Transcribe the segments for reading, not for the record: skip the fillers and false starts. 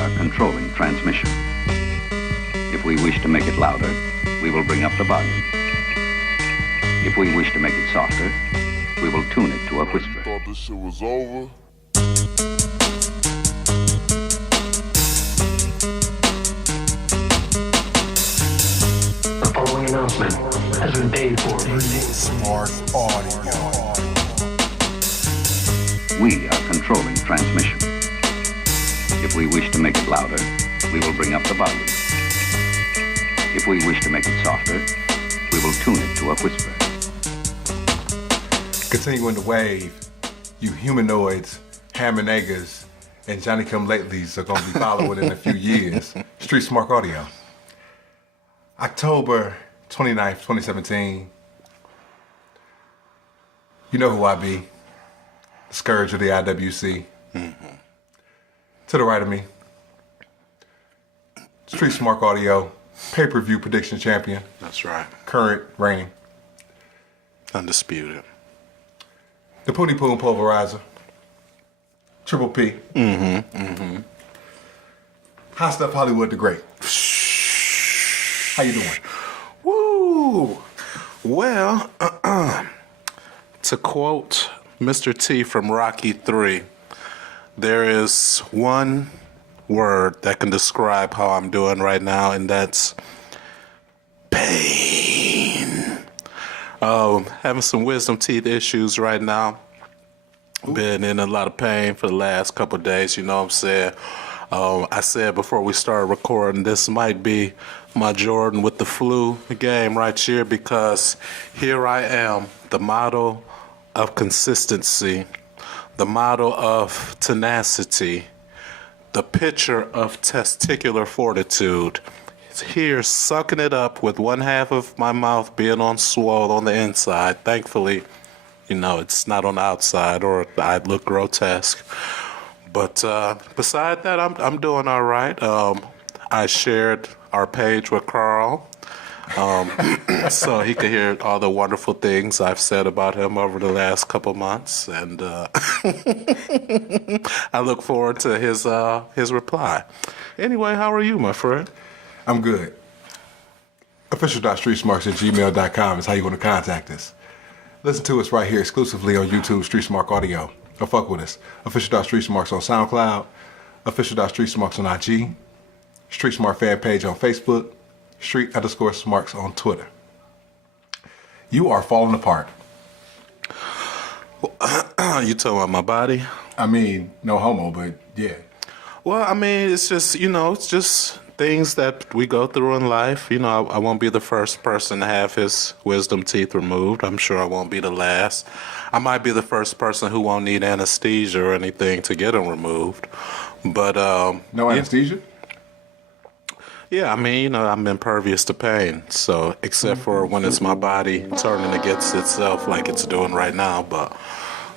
are controlling transmission. If we wish to make it louder, we will bring up the volume. If we wish to make it softer, we will tune it to a whisper. You thought this shit was over? The following announcement has been paid for. Smart audio. We are controlling transmission. If we wish to make it louder, we will bring up the volume. If we wish to make it softer, we will tune it to a whisper. Continuing the wave, you humanoids, hammer niggas, and Johnny-come-latelys are going to be following in a few years. StreetSmark Audio. October 29th, 2017. You know who I be. The scourge of the IWC. Mm-hmm. To the right of me, StreetSmark Audio, pay-per-view prediction champion. That's right. Current reigning. Undisputed. The Poonie Poon Pulverizer. Triple P. Mm-hmm. Mm-hmm. Hot Stuff Hollywood the Great. How you doing? Woo! Well, to quote Mr. T from Rocky 3, there is one word that can describe how I'm doing right now, and that's pain. Having some wisdom teeth issues right now. Been in a lot of pain for the last couple of days, you know what I'm saying? I said before we started recording, this might be my Jordan with the flu game right here, because here I am, the model of consistency, the model of tenacity, the picture of testicular fortitude. It's here sucking it up with one half of my mouth being on swole on the inside. Thankfully, you know, it's not on the outside or I'd look grotesque. But beside that, I'm doing all right. I shared our page with Carl, so he could hear all the wonderful things I've said about him over the last couple months, and I look forward to his reply. Anyway, how are you, my friend? I'm good. Official.StreetSmarks@gmail.com is how you want to contact us. Listen to us right here exclusively on YouTube, StreetSmark Audio. Or fuck with us. Official.StreetSmarks on SoundCloud. Official.StreetSmarks on IG. StreetSmart Fanpage on Facebook. Street_Smarks on Twitter. You are falling apart. You talking about my body? I mean, no homo, but yeah. Well, I mean, it's just, you know, it's just things that we go through in life. You know, I won't be the first person to have his wisdom teeth removed. I'm sure I won't be the last. I might be the first person who won't need anesthesia or anything to get them removed. But no anesthesia? Yeah, I mean, you know, I'm impervious to pain. So, except for when it's my body turning against itself like it's doing right now. But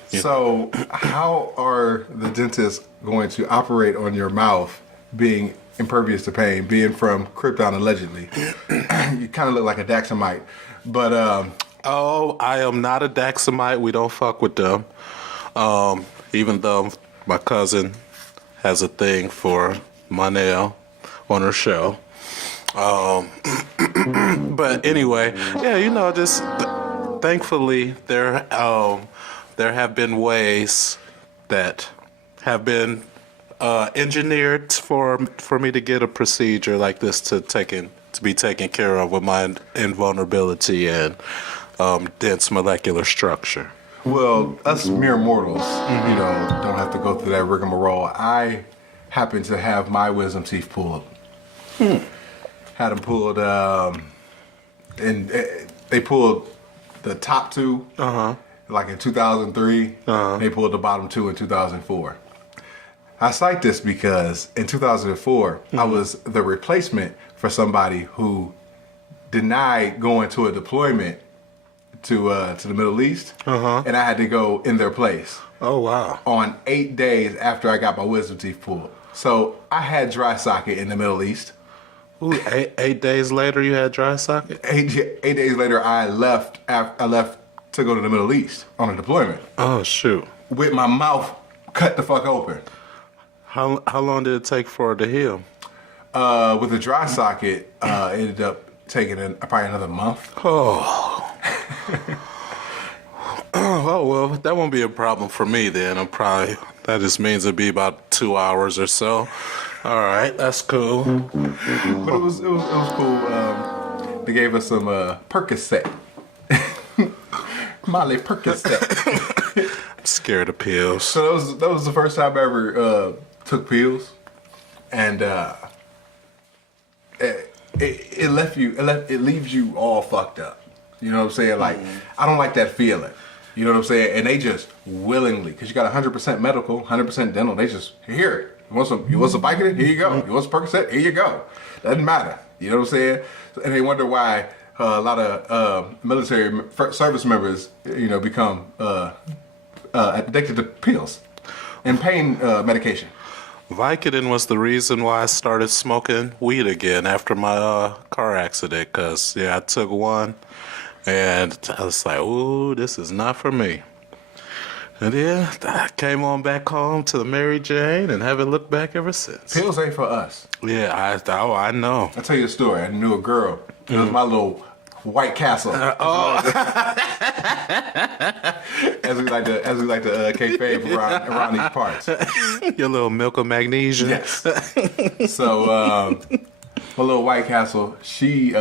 so, how are the dentists going to operate on your mouth being impervious to pain, being from Krypton allegedly? You kind of look like a Daxamite, but oh, I am not a Daxamite. We don't fuck with them. Even though my cousin has a thing for Monel on her show. But anyway, yeah, you know, just thankfully there have been ways that have been engineered for me to get a procedure like this to be taken care of with my invulnerability and dense molecular structure. Well, us mere mortals, you know, don't have to go through that rigmarole. I happen to have my wisdom teeth pulled. Had them pulled, and they pulled the top two, like in 2003. They pulled the bottom two in 2004. I cite this because in 2004, I was the replacement for somebody who denied going to a deployment to the Middle East, and I had to go in their place. Oh, wow. On 8 days after I got my wisdom teeth pulled. So I had dry socket in the Middle East. Ooh, 8 days later you had dry socket? 8 days later I left to go to the Middle East on a deployment. Oh, shoot. With my mouth cut the fuck open. How long did it take for it to heal? With the dry socket, it ended up taking probably another month. Oh. Oh, well, that won't be a problem for me then. That just means it'll be about 2 hours or so. All right, that's cool. But it was cool. They gave us some Percocet. Molly Percocet. I'm scared of pills. So that was the first time I ever took pills, and it leaves you all fucked up. You know what I'm saying? Like, I don't like that feeling. You know what I'm saying? And they just willingly, because you got 100% medical, 100% dental, they just, here, you want some Vicodin? Here you go. You want some Percocet? Here you go. Doesn't matter. You know what I'm saying? And they wonder why a lot of military service members, become addicted to pills and pain medication. Vicodin was the reason why I started smoking weed again after my car accident, because, I took one. And I was like, ooh, this is not for me. And then I came on back home to the Mary Jane and haven't looked back ever since. Pills ain't for us. Yeah, I know. I'll tell you a story. I knew a girl. It was my little White Castle. As we like to kayfabe around these parts. Your little milk of magnesia. Yes. So my little White Castle, she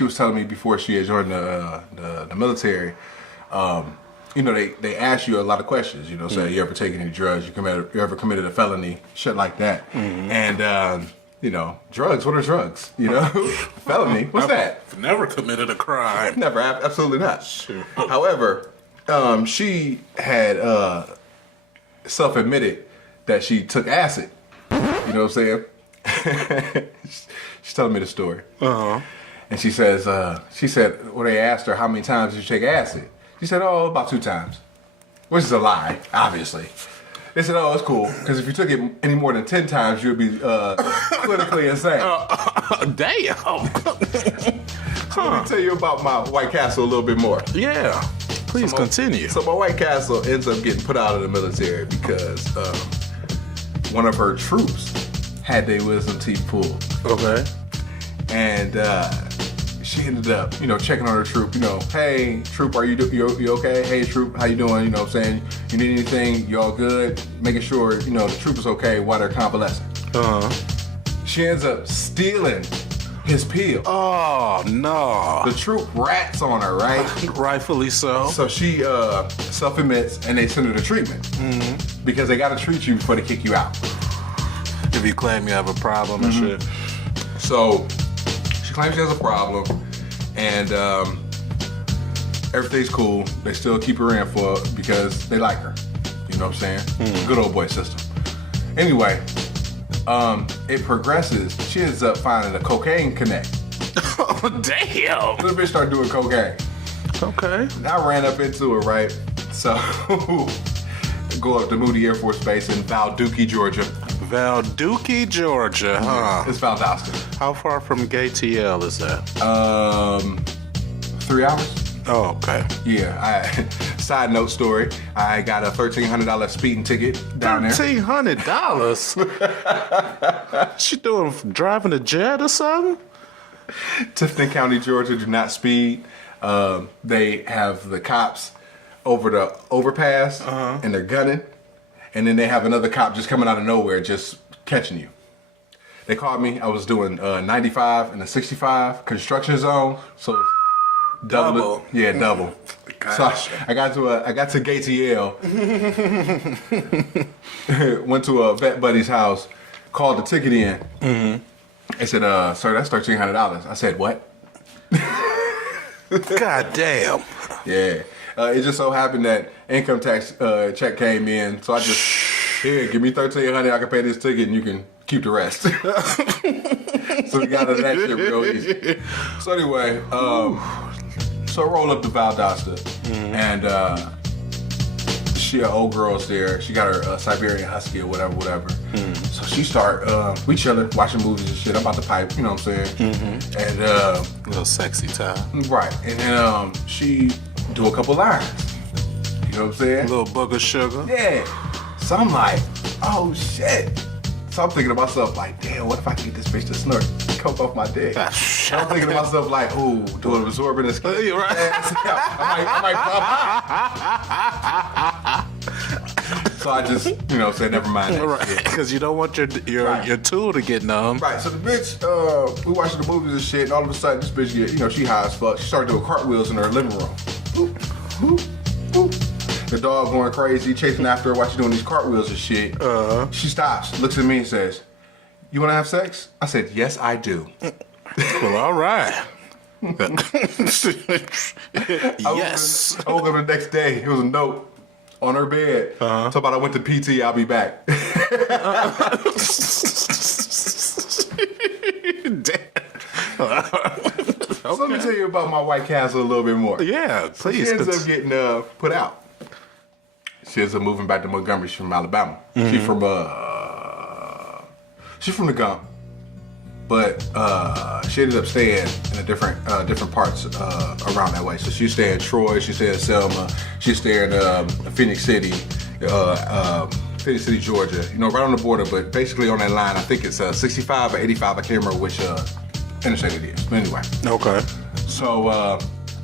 was telling me before she had joined the military, they ask you a lot of questions, say, you ever taken any drugs, you ever committed a felony, shit like that. And, drugs, what are drugs? Felony, what's that? I've never committed a crime. Never, absolutely not. Sure. However, she had self-admitted that she took acid. You know what I'm saying? She's telling me the story. Uh-huh. And she said, well, they asked her how many times did you take acid? She said, about 2 times, which is a lie, obviously. They said, it's cool, because if you took it any more than 10 times, you would be clinically insane. Damn. So let me tell you about my White Castle a little bit more. Yeah, please continue. So my White Castle ends up getting put out of the military because one of her troops had their wisdom teeth pulled. Okay. And she ended up, checking on her troop. Hey, troop, are you okay? Hey, troop, how you doing? You know what I'm saying? You need anything? You all good? Making sure, the troop is okay while they're convalescing. Uh-huh. She ends up stealing his pill. Oh, no. The troop rats on her, right? Rightfully so. So she self-admits, and they send her to treatment. Mm-hmm. Because they got to treat you before they kick you out. If you claim you have a problem and shit. So she claims she has a problem, and everything's cool. They still keep her in because they like her. You know what I'm saying? Good old boy system. Anyway, it progresses. She ends up finding a cocaine connect. Oh, damn. The bitch started doing cocaine. Okay. I ran up into her, right? So go up to Moody Air Force Base in Valdosta, Georgia. Valdosta, Georgia, huh? It's Valdosta. How far from GTL is that? 3 hours. Oh, okay. Yeah. Side note story. I got a $1,300 speeding ticket down there. $1,300? She doing driving a jet or something? Tifton County, Georgia, do not speed. They have the cops over the overpass, and they're gunning. And then they have another cop just coming out of nowhere, just catching you. They caught me. I was doing 95 and a 65 construction zone, so double. Yeah, double. Gosh. So I got to GTL, went to a vet buddy's house, called the ticket in. Mm-hmm. They said, "Sir, that's $1,300." I said, "What?" God damn. Yeah. It just so happened that income tax check came in, so I just, here, give me $1,300, I can pay this ticket and you can keep the rest. So we got into that shit real easy. So anyway, so I roll up to Valdosta, and she, an old girl's there. She got her Siberian Husky or whatever. So she start, we chilling, watching movies and shit. I'm about to pipe, you know what I'm saying? And a little sexy time. Right, and then she do a couple lines. You know what I'm saying? A little bug of sugar. Yeah. So I'm like, oh shit. So I'm thinking to myself like, damn, what if I get this bitch to snort coke off my dick? I'm thinking to myself like, ooh, do an absorbent and You're right. I might pop. So I just, said never mind that Right, shit. because you don't want your tool to get numb. Right, so the bitch, we watching the movies and shit, and all of a sudden this bitch get, she high as fuck. She started doing cartwheels in her living room. Boop, boop, boop. The dog going crazy, chasing after her while she's doing these cartwheels and shit. She stops, looks at me and says, "You want to have sex?" I said, "Yes, I do." Well, all right. Yes. I woke up the next day. It was a note on her bed. Talk about I went to PT. I'll be back. So let me tell you about my White Castle a little bit more. Yeah, So please. she ends up getting put out. She ends up moving back to Montgomery. She's from Alabama. She's from the Gump. But she ended up staying in a different parts around that way. So she stayed in Troy, she stayed in Selma, she stayed in Phoenix City, Georgia. Right on the border, but basically on that line, I think it's 65 or 85. I can't remember which interstate it is. But anyway. Okay. So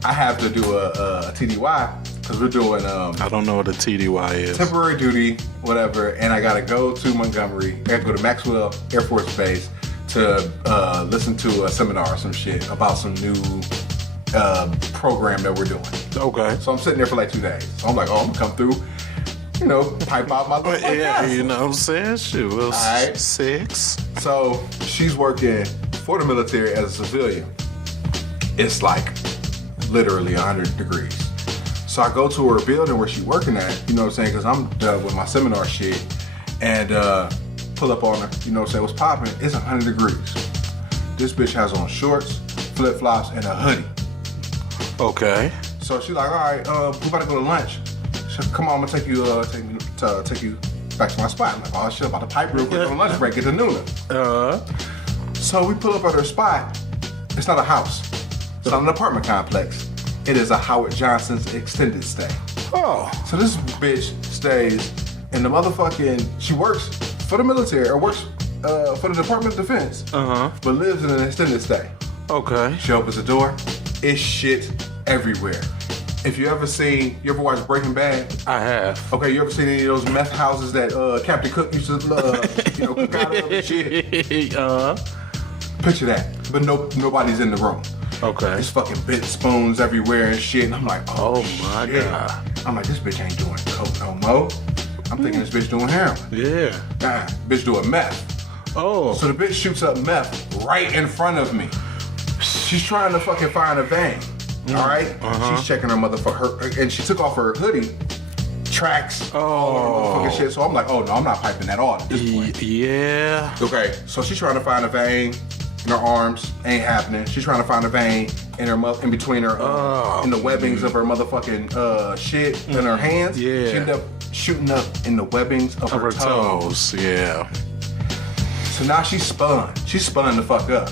I have to do a TDY because we're doing I don't know what a TDY is. temporary duty, whatever, and I gotta go to Montgomery. I have to go to Maxwell Air Force Base to listen to a seminar or some shit about some new program that we're doing. Okay. So I'm sitting there for like 2 days. So I'm like, oh, I'm gonna come through, pipe out my little Yeah, podcast. you know what I'm saying? Shoot, All right. 6. So she's working for the military as a civilian. It's like literally 100 degrees. So I go to her building where she's working at, because I'm done with my seminar shit, and pull up on her, what's popping? It's 100 degrees. This bitch has on shorts, flip-flops, and a hoodie. Okay. So she's like, all right, we about to go to lunch. She said, come on, I'm gonna take you back to my spot. I'm like, oh shit, about to pipe real quick on lunch break, get to Noonan. So we pull up at her spot. It's not a house. It's not an apartment complex. It is a Howard Johnson's extended stay. Oh. So this bitch stays in the motherfucking, she works for the military or works for the Department of Defense, but lives in an extended stay. Okay. She opens the door, it's shit everywhere. If you ever watch Breaking Bad? I have. Okay, you ever seen any of those meth houses that Captain Cook used to, cook out of and shit? Picture that, but nobody's in the room. Okay. There's fucking bent spoons everywhere and shit, and I'm like, oh my shit. God. I'm like, this bitch ain't doing coke no more. I'm thinking this bitch doing heroin. Yeah. Nah, bitch doing meth. Oh. So the bitch shoots up meth right in front of me. She's trying to fucking find a vein. All right? She's checking her motherfucker, and she took off her hoodie, tracks, all her motherfucking shit. So I'm like, oh no, I'm not piping that on at this point. Yeah. Okay, so she's trying to find a vein in her arms, ain't happening. She's trying to find a vein in her in between her in the webbings of her motherfucking shit in her hands. Yeah. She ended up shooting up in the webbings of her toes. Yeah. So now she's spun. She's spun the fuck up.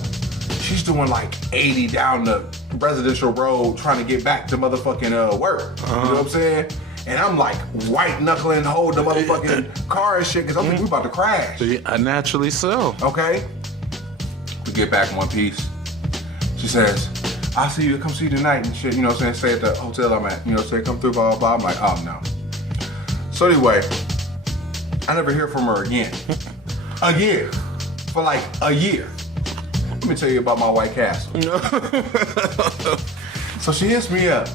She's doing like 80 down the residential road trying to get back to motherfucking work. You know what I'm saying? And I'm like white knuckling, hold the motherfucking car and shit because I think we about to crash. Naturally so. Okay? We get back in one piece. She says, I'll see you, come see you tonight and shit, stay at the hotel I'm at, come through, blah, blah, blah. I'm like, oh no. So anyway, I never hear from her again. Again. For like a year. Let me tell you about my White Castle. So she hits me up.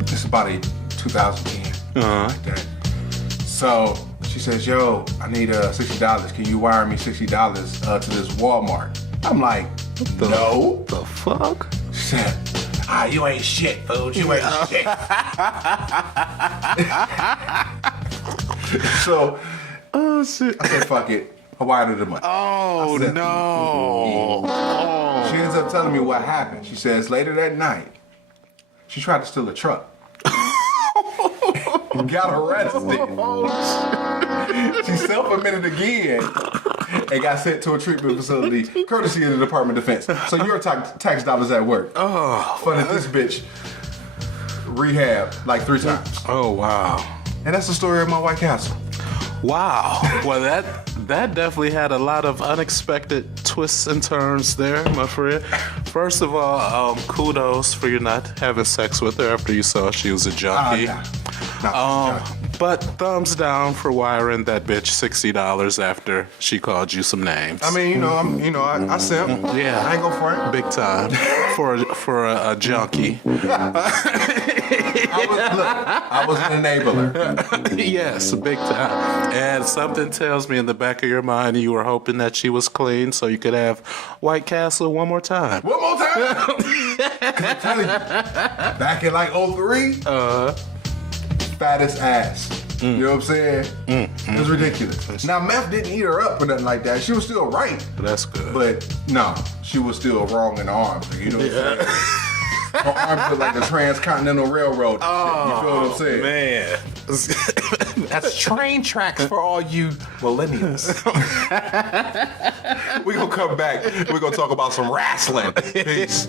It's about 2010. Like that. So she says, yo, I need $60. Can you wire me $60 to this Walmart? I'm like, no. The fuck? She said, you ain't shit, fool. You ain't shit. So, Oh shit. I said, fuck it. I wired her the money. Oh I said, no. She ends up telling me what happened. She says later that night, she tried to steal a truck. Got arrested. She self-admitted again and got sent to a treatment facility courtesy of the Department of Defense. So your tax dollars at work. Oh. Funded this bitch rehab like 3 times. Oh wow. And that's the story of my White Castle. Wow. Well, that definitely had a lot of unexpected twists and turns there, my friend. First of all, kudos for you not having sex with her after you saw she was a junkie. But thumbs down for wiring that bitch $60 after she called you some names. I mean, I simp. Yeah, I ain't go for it. big time for a junkie. I was an enabler. Yes, big time. And something tells me in the back of your mind you were hoping that she was clean so you could have White Castle one more time. One more time. 'Cause I'm telling you, back in like 03, fattest ass. You know what I'm saying? It was ridiculous. Now, meth didn't eat her up or nothing like that. She was still right. That's good. But no, she was still wrong in the arms. You know what I'm saying? Her arms look like the Transcontinental Railroad. You feel what I'm saying? Man. That's train tracks for all you millennials. We gonna come back. We're gonna talk about some wrestling. Peace.